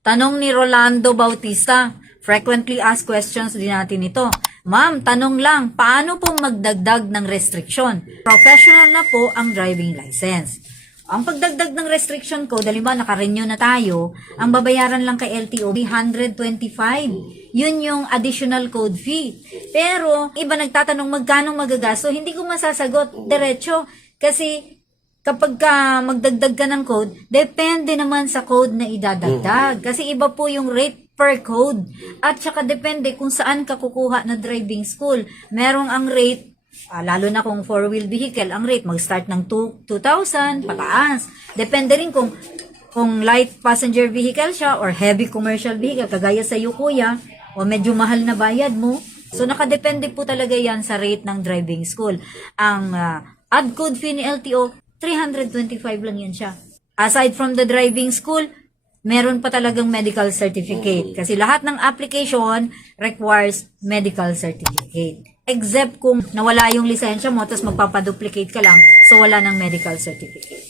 Tanong ni Rolando Bautista. Frequently asked questions din natin ito. Ma'am, tanong lang, paano po magdagdag ng restriction? Professional na po ang driving license. Ang pagdagdag ng restriction code, halimbawa naka-renew na tayo, ang babayaran lang kay LTO, 125. Yun yung additional code fee. Pero, iba nagtatanong magkano magagasto, hindi ko masasagot diretso. Kasi, kapag magdagdag ka ng code, depende naman sa code na idadagdag. Kasi iba po yung rate per code. At saka depende kung saan ka kukuha na driving school. Merong ang rate, lalo na kung four-wheel vehicle, ang rate mag-start ng 2,000 pataas. Depende rin kung light passenger vehicle siya or heavy commercial vehicle, kagaya sa iyo kuya, o medyo mahal na bayad mo. So nakadepende po talaga yan sa rate ng driving school. Ang ad code fee ni LTO, 325 lang yan siya. Aside from the driving school, meron pa talagang medical certificate. Kasi lahat ng application requires medical certificate. Except kung nawala yung lisensya mo, tapos magpapaduplicate ka lang, so wala ng medical certificate.